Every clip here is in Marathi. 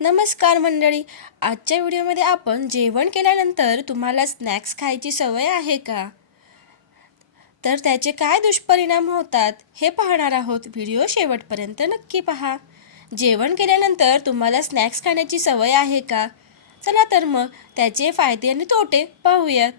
नमस्कार मंडळी. आजच्या व्हिडिओमध्ये आपण जेवण केल्यानंतर तुम्हाला स्नॅक्स खायची सवय आहे का? तर त्याचे काय दुष्परिणाम होतात हे पाहणार आहोत. व्हिडिओ शेवटपर्यंत नक्की पहा. जेवण केल्यानंतर तुम्हाला स्नॅक्स खाण्याची सवय आहे का? चला तर मग त्याचे फायदे आणि तोटे पाहूयात.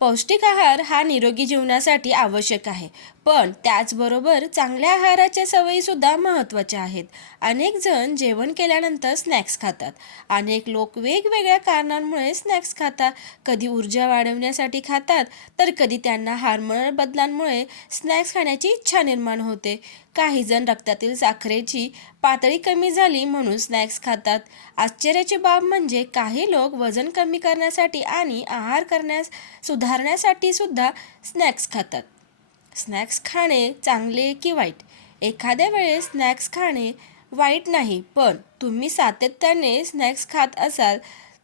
पौष्टिक आहार हा निरोगी जीवनासाठी आवश्यक आहे, पण त्याचबरोबर चांगल्या आहाराच्या सवयीसुद्धा महत्त्वाच्या आहेत. अनेक जण जेवण केल्यानंतर स्नॅक्स खातात. अनेक लोक वेगवेगळ्या कारणांमुळे स्नॅक्स खातात. कधी ऊर्जा वाढवण्यासाठी खातात, तर कधी त्यांना हार्मोनल बदलांमुळे स्नॅक्स खाण्याची इच्छा निर्माण होते. काही जण रक्तातील साखरेची पातळी कमी झाली म्हणून स्नॅक्स खातात. आश्चर्याची बाब म्हणजे काही लोक वजन कमी करण्यासाठी आणि आहार सुधारण्यासाठी सुद्धा स्नॅक्स खातात. स्नॅक्स खाणे चांगले की वाईट? एखाद्या वेळेस स्नॅक्स खाणे वाईट नाही, पण तुम्ही सातत्याने स्नॅक्स खात असाल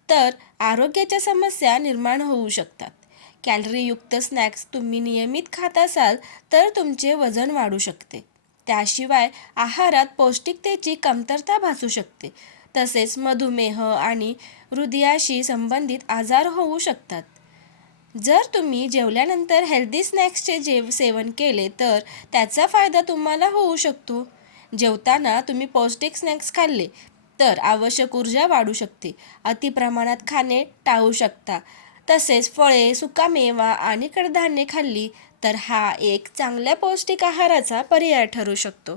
तर आरोग्याच्या समस्या निर्माण होऊ शकतात. कॅलरीयुक्त स्नॅक्स तुम्ही नियमित खात असाल तर तुमचे वजन वाढू शकते. त्याशिवाय आहारात पौष्टिकतेची कमतरता भासू शकते. तसेच मधुमेह आणि हृदयाशी संबंधित आजार होऊ शकतात. जर तुम्ही जेवल्यानंतर हेल्दी स्नॅक्सचे सेवन केले तर त्याचा फायदा तुम्हाला होऊ शकतो. जेवताना तुम्ही पौष्टिक स्नॅक्स खाल्ले तर आवश्यक ऊर्जा वाढू शकते. अतिप्रमाणात खाणे टाळू शकता. तसेच फळे, सुकामेवा आणि कडधान्ये खाल्ली तर हा एक चांगल्या पौष्टिक आहाराचा पर्याय ठरू शकतो.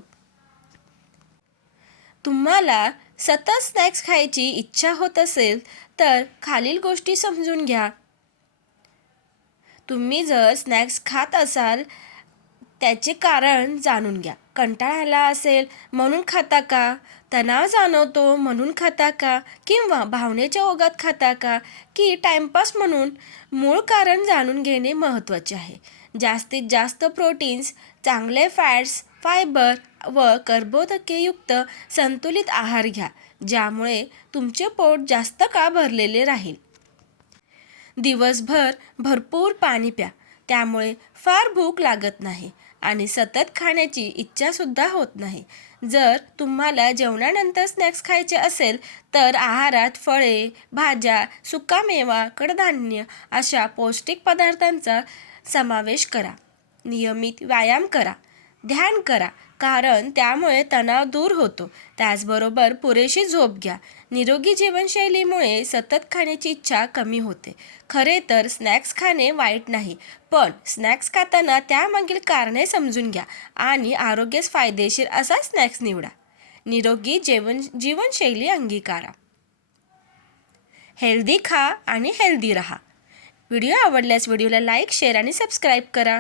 तुम्हाला सतत स्नॅक्स खायची इच्छा होत असेल तर खालील गोष्टी समजून घ्या. तुम्ही जर स्नॅक्स खात असाल त्याचे कारण जाणून घ्या. कंटाळा आला असेल म्हणून खाता का? तणाव जाणवतो म्हणून खाता का? किंवा भावनेच्या ओघात खाता का? की टाइमपास म्हणून? मूळ कारण जाणून घेणे महत्त्वाचे आहे. जास्तीत जास्त प्रोटीन्स, चांगले फॅट्स, फायबर व कर्बोदकेयुक्त संतुलित आहार घ्या, ज्यामुळे तुमचे पोट जास्त काळ भरलेले राहील. दिवसभर भरपूर पाणी प्या, त्यामुळे फार भूक लागत नाही आणि सतत खाण्याची इच्छासुद्धा होत नाही. जर तुम्हाला जेवणानंतर स्नॅक्स खायचे असेल तर आहारात फळे, भाज्या, सुकामेवा, कडधान्य अशा पौष्टिक पदार्थांचा समावेश करा. नियमित व्यायाम करा, ध्यान करा, कारण त्यामुळे तणाव दूर होतो. त्याचबरोबर पुरेशी झोप घ्या. निरोगी जीवनशैलीमुळे सतत खाण्याची इच्छा कमी होते. खरे तर स्नॅक्स खाणे वाईट नाही, पण स्नॅक्स खाताना त्यामागील कारणे समजून घ्या आणि आरोग्यास फायदेशीर असा स्नॅक्स निवडा. निरोगी जीवनशैली अंगीकारा. हेल्दी खा आणि हेल्दी राहा. व्हिडिओ आवडल्यास व्हिडिओला लाईक, शेअर आणि सबस्क्राईब करा.